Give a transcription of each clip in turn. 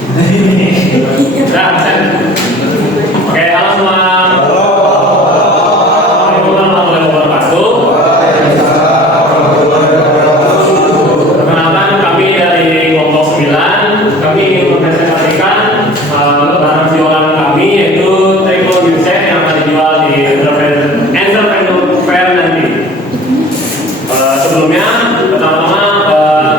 Nah, oke, halo semua. Perkenalkan, kami dari kelompok 9. Kami ingin mempresentasikan barang jualan kami, yaitu Teko Yusek yang akan dijual di Entrepreneur Fair nanti. Sebelumnya, pertama-tama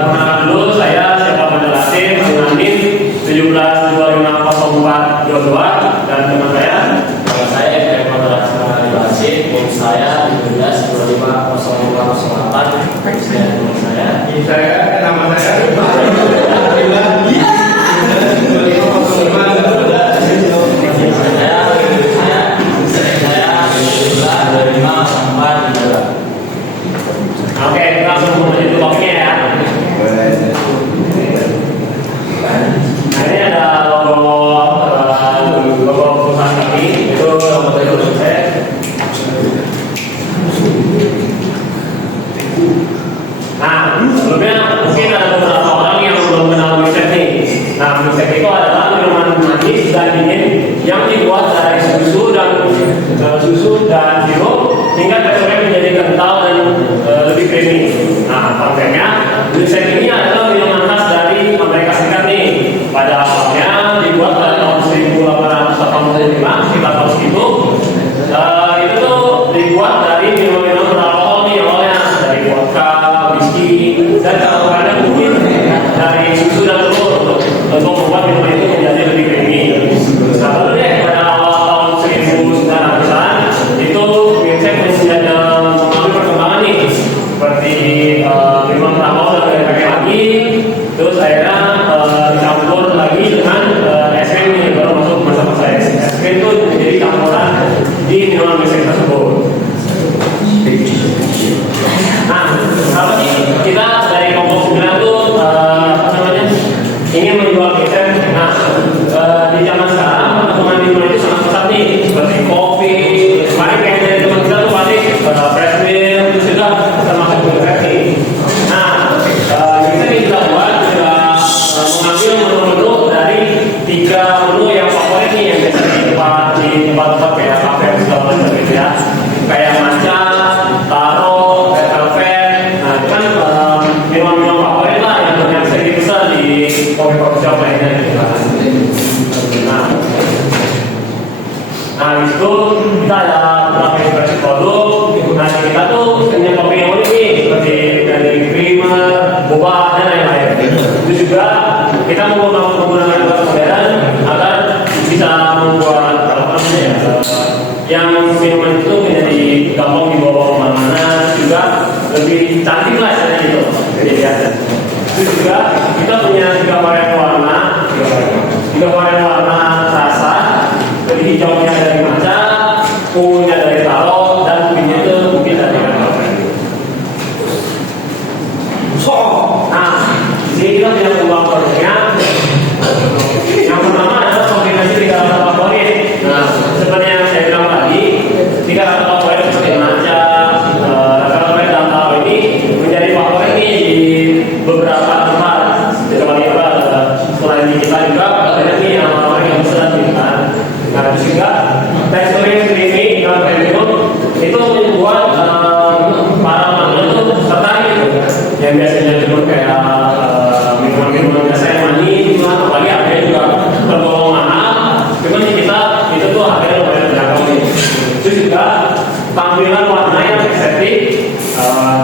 perkenalkan dulu saya siapa Mandalasin Amin 172504 Joshua dan teman saya. Nama saya Eko Mandalasin, NIM saya 17250408. Presiden teman saya. Nama saya Oke, kita langsung mulai dulu topiknya ya. Nah, ini ada logo perusahaan kami, itu logo Teko Yusek. Nah, sebelumnya mungkin ada beberapa orang yang belum kenal Yusek nih. Nah, Yusek itu adalah minuman manis dan dingin yang dibuat dari susu dan sirup hingga teksturnya menjadi kental dan lebih creamy. Nah, kontennya Yusek ini adalah minuman khas dari Amerika Serikat nih. Pada awalnya dibuat pada tahun 1885, sekitar tahun segitu. Itu tuh dibuat dari minuman-minuman beralkohol nih awalnya, dari vodka, whisky, dan kalau ada mungkin dari susu dan telur untuk membuat minuman itu menjadi lebih creamy. Nah, lalu deh pada awal tahun 1900-an itu Yusek masih ada mengalami perkembangan nih, seperti minuman beralkohol dan pakai lagi, terus akhirnya dicampur lagi dengan es krim nih, baru masuk masa-masa es krim itu menjadi campuran di minuman Yusek tersebut. Nah, kalau kita dari kelompok 9 tuh ingin menjual Yusek. Nah, di zaman sekarang teman-teman minuman itu sangat pesat nih, seperti kopi. Kemarin kayak dari teman kita tuh pasti fresh milk, itu juga termasuk juga nih. Nah, Yusek ini kita buat juga mengambil menu-menu dari 3 menu yang favorit nih, yang biasa di tempat-tempat kayak kafe segala macam gitu ya, kayak matcha, taro, red velvet. Nah, itu kan minuman-minuman favorit lah yang bisa dipesan di kopi-kopi shop lainnya gitu kan. Nah, di situ kita ada beberapa inspirasi produk. Nah, kita tuh punya kopi yang unik nih, seperti dari creamer, boba, dan lain-lain. Itu juga kita menggunakan bahan modern agar bisa membuat yang minuman itu menjadi gampang dibawa kemana-mana, juga lebih cantik lah istilahnya gitu. Jadi ya. Itu juga kita punya 3 varian warna, 3 varian warna rasa. Jadi hijaunya dari matcha, ungunya dari taro, dan putihnya itu mungkin dari velvet. Nah, di sini kita punya peluang produknya. Yang pertama adalah kombinasi 3 rasa favorit. Nah, seperti yang saya bilang tadi, 3 rasa favorit seperti matcha, rasa favorit dan taro ini menjadi favorit nih di beberapa tempat. Di tempat kita selain di kita juga banyak nih orang-orang yang bisa dimakan. Nah, itu juga teksturnya creamy dan premium itu membuat para pelanggan itu tertarik gitu. Yang biasanya cuma kayak minuman-minuman biasa yang manis, apalagi harganya juga tergolong mahal. Cuman di kita itu tuh harganya lumayan terjangkau nih. Itu juga tampilan warna yang estetik.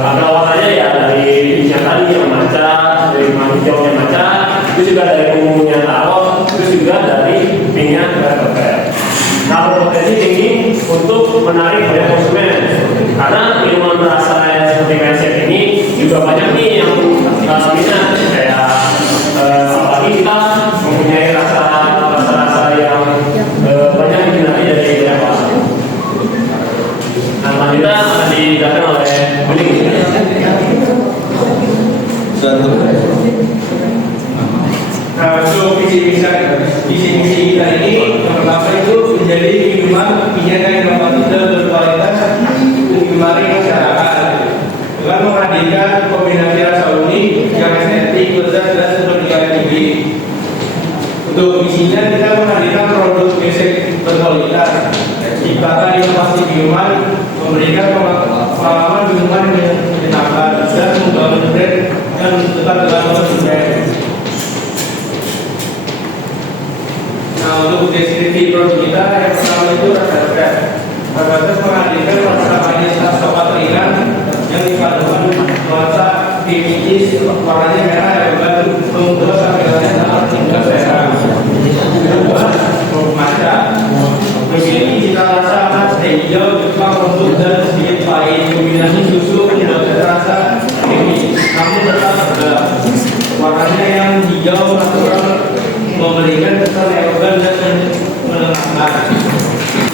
Ada warnanya ya dari yang tadi yang matcha, dari hijaunya matcha, itu juga dari ungunya taro, itu juga dari pinknya velvet. Nah, berpotensi tinggi untuk menarik banyak konsumen karena minuman berasa seperti Yusek ini juga banyak nih yang minat, kayak apalagi kita mempunyai rasa-rasa yang banyak diminati dari banyak orang. Nah, selanjutnya akan dijelaskan oleh Bening. Nah, untuk visi kita ini yang pertama itu menjadi minuman yang inovatif dan berkualitas untuk digemari masyarakat dengan menghadirkan kombinasi rasa unik yang estetik, lezat dan berkualitas tinggi. Untuk isinya kita menghadirkan produk basic berkualitas, ciptakan inovasi minuman, memberikan pengalaman minuman yang menyenangkan dan membangun brand yang dekat dengan konsumen. Nah, untuk deskripsi produk kita yang pertama itu rasa-rasa. Rasa-rasa menghadirkan rasa manis khas coklat ringan yang dipadukan nuansa PVC warnanya merah yang membuat tampilannya sangat tingkat merah. Kedua, matcha memiliki cita rasa khas teh hijau, Jepang, lembut dan sedikit pahit. Kombinasi susu membuat rasa creamy, namun tetap segar. Warnanya yang hijau natural memberikan kesan elegan dan menenangkan.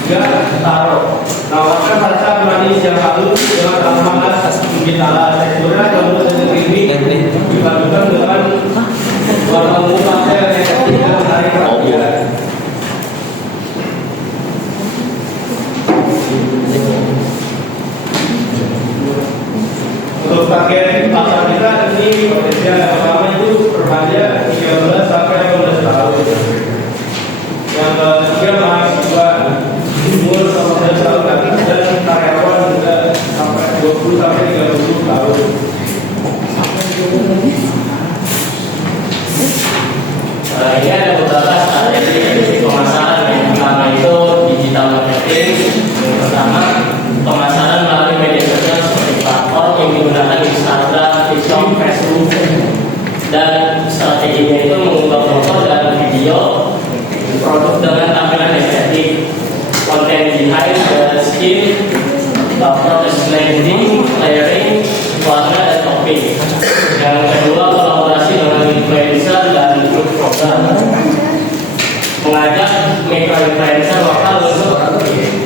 Tiga, taro nawarkan rasa manis yang halus dengan aroma khas Bintala. Teksturnya lembut dan creamy dipadukan dengan warna ungu pastel yang tidak menarik perhatian. Untuk target pasar kita ini potensial yang pertama itu remaja 13 sampai 18 tahun. Yang ketiga mahasiswa umur 15 tahun ke atas dan karyawan juga sampai 20 sampai 30 tahun. Ini ada beberapa strategi pemasaran. Yang pertama itu digital marketing. Yang pertama pemasaran melalui media sosial seperti platform yang menggunakan Instagram, TikTok, Facebook, dan strateginya itu mengunggah foto dan video produk dengan tampilan estetik, konten behind the skin, proses blending, layering, warna dan topping. Yang kedua kolaborasi dengan influencer dan grup program, mengajak micro-influencer lokal untuk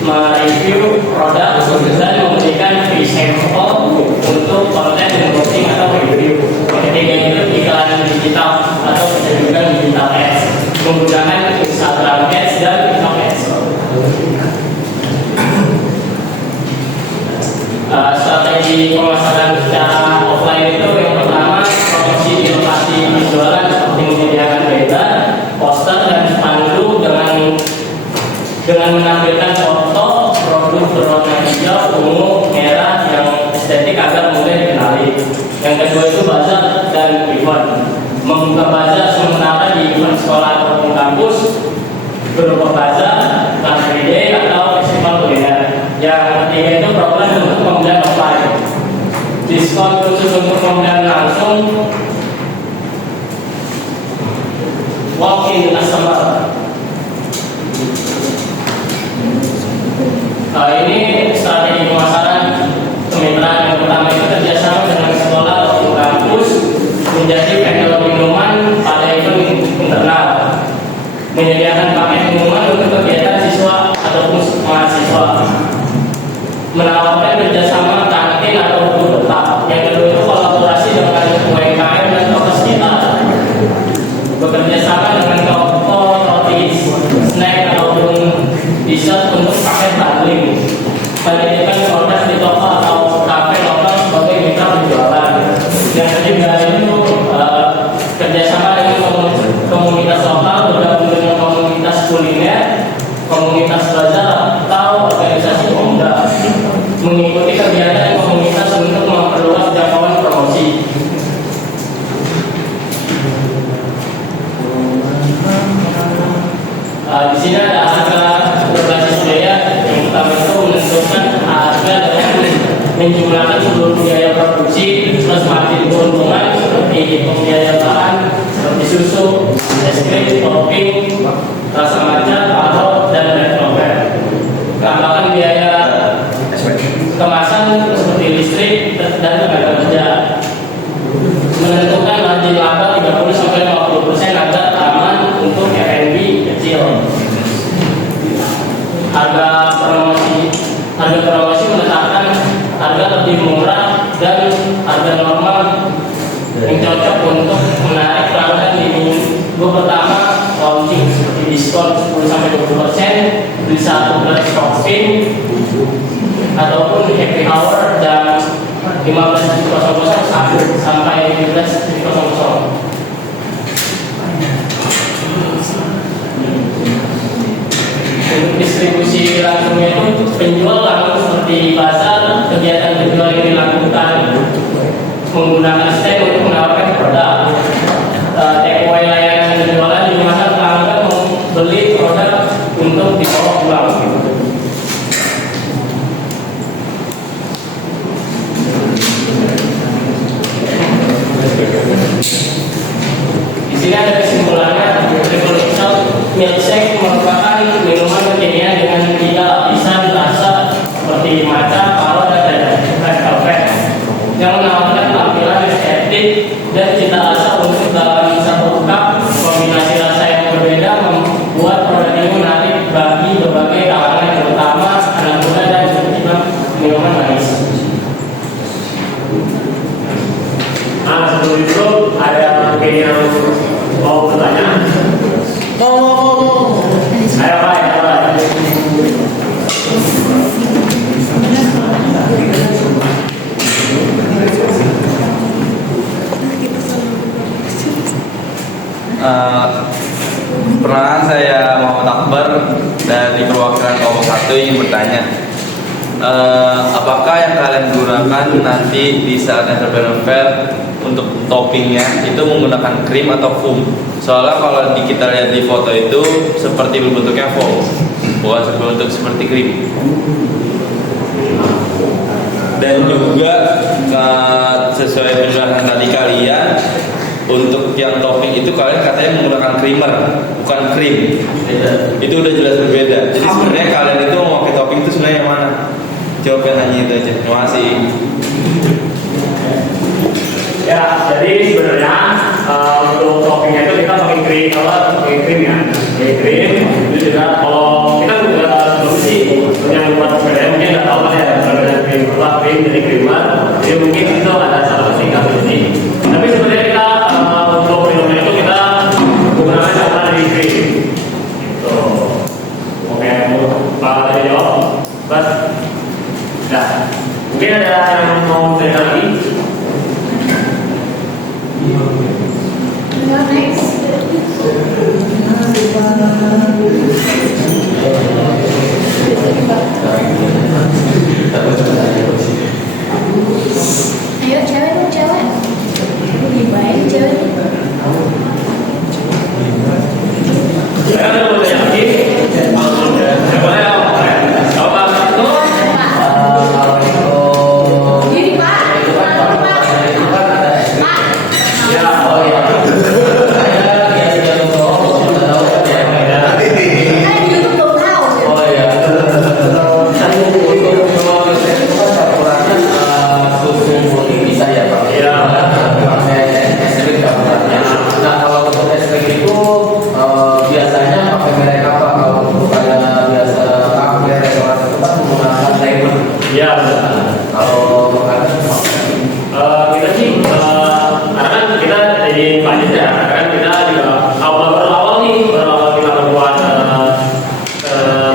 mereview produk dan memberikan free sample untuk konten unboxing atau review. Ketiga itu iklan digital atau penjualan digital ads menggunakan Instagram ads dan TikTok ads. Strategi pemasaran secara offline itu yang pertama promosi inovasi penjualan seperti menyediakan banner, poster dan spanduk dengan menampilkan foto produk berwarna hijau, ungu, merah yang estetik agar mudah dikenali. Yang kedua itu bazar dan event, membuka bazar sementara di event sekolah ataupun kampus berupa bazar, car free day atau festival kuliner. Yang ketiga itu program untuk pembelian offline, diskon khusus untuk pembelian langsung, walk-in customer. Ini strategi pemasaran kemitraan. Yang pertama itu kerjasama dengan sekolah atau kampus menjadi vendor minuman pada event internal, menyediakan paket minuman untuk kegiatan siswa ataupun mahasiswa, menawarkan kerjasama kantin atau buku tetap. Yang kedua itu kolaborasi dengan UMKM dan toko sekitar, bekerja sama dengan toko roti, snack ataupun dessert untuk paket bundling, menyediakan produk di toko atau kafe lokal sebagai mitra penjualan. Yang ketiga itu kerjasama dengan komunitas lokal, bergabung dengan komunitas kuliner, komunitas belajar atau organisasi pemuda, mengikuti kegiatan komunitas untuk memperluas jangkauan promosi. Di sini ada harga berbasis biaya. Yang pertama itu menentukan harga dengan menjumlahkan seluruh biaya produksi plus margin keuntungan seperti pembiayaan bahan seperti susu, es krim, topping, rasa matcha, parut, dan red velvet. Tambahkan biaya kemasan seperti listrik dan tenaga kerja. Menentukan margin laba 30-50% agar aman untuk F&B kecil. Harga promosi menetapkan harga lebih murah dan harga normal yang cocok untuk menarik pelanggan di minggu pertama launching, seperti diskon 10-20%, beli satu gratis shopping, ataupun happy hour jam 15.00 sampai 17.00. distribusi langsungnya itu penjual langsung seperti pasar, kegiatan penjual yang dilakukan menggunakan stand untuk menawarkan produk. Take away layanan penjualan di mana pelanggan membeli produk untuk dibawa pulang. Di sini ada kesimpulannya, Triple XL Milkshake merupakan minuman kekinian dengan 3 lapisan rasa seperti matcha, paro, dan red velvet yang menawarkan tampilan estetik dan cita rasa unik dalam satu cup. Kombinasi rasa yang berbeda membuat produk ini menarik bagi berbagai kalangan, terutama anak muda dan pecinta minuman manis. Nah, sebelum itu ada mungkin yang mau bertanya? Ayo Pak, ayo Pak. Perkenalkan saya Muhammad Akbar dari perwakilan kelompok 1 ingin bertanya, apakah yang kalian gunakan nanti di saat entrepreneur fair untuk toppingnya itu menggunakan krim atau foam? Soalnya kalau kita lihat di foto itu seperti berbentuknya foam, bukan berbentuk seperti krim. Dan juga sesuai penjelasan tadi kalian, untuk yang topping itu kalian katanya menggunakan creamer, bukan krim. Itu udah jelas berbeda. Jadi sebenarnya kalian itu mau pakai topping itu sebenarnya yang mana? Jawabnya hanya itu aja. Terima kasih. Ya, jadi sebenarnya untuk toppingnya itu kita pakai krim, pakai krim ya, pakai krim. Itu juga kalau kita juga sih yang buat sepeda mungkin nggak tahu kan ya perbedaan krim jadi creamer. Jadi mungkin itu ada salah satu tingkat ini. Tapi sebenarnya kita untuk minumnya itu kita menggunakan campuran dari krim. Gitu. Oke, Pak ada jawab? Mas, nah, mungkin ada yang mau tanya lagi? Next. Ayo cewek dong cewek. Gimana cewek? Saya ada mau tanya lagi? Boleh ya? Jawab itu. Gini Pak. Pak. Ya, oh ya. Kan YouTube belum tahu. Oh ya, bisa ya Pak? Iya. Nah kalau untuk es krim itu biasanya pakai merek apa? Kalau untuk ada biasa pakai restoran itu kan menggunakan label. Iya. Kalau makanan Kita sih karena kan kita jadi budget ya, kan kita juga awal kita membuat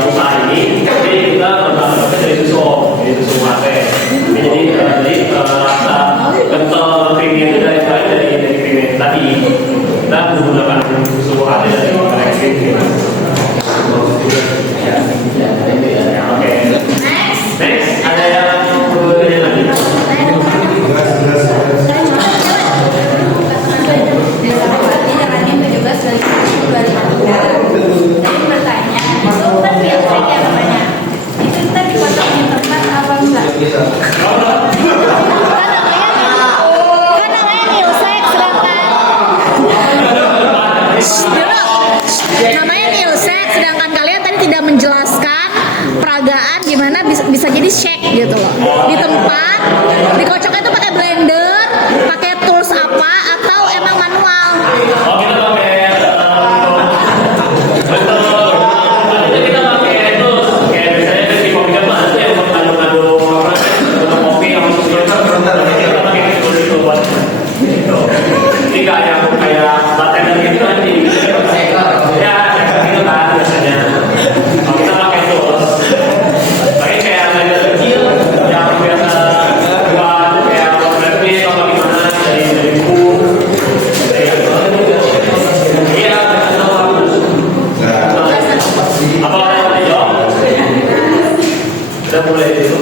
usaha ini, jadi kita berbasis dari susu mate. Jadi rasa kental krimnya itu dari krim tadi kita menggunakan susu mate dari krim. Ya, oke. Next, ada yang bertanya lagi? Namanya milkshake, sedangkan kalian tadi tidak menjelaskan peragaan gimana bisa jadi shake gitu loh. Di tempat, dikocoknya itu pakai blender, pakai tools apa, atau emang manual? Oh, kita pakai kita pakai itu kayak misalnya di kopi kan ada yang mengandung kopi yang susu itu kita pakai itu buat itu. Jadi kayak bartender gitu nanti ya gitu kan biasanya. Kalau kita pakai tools, pakai kayak blender kecil yang biasa buat kayak mulai dulu.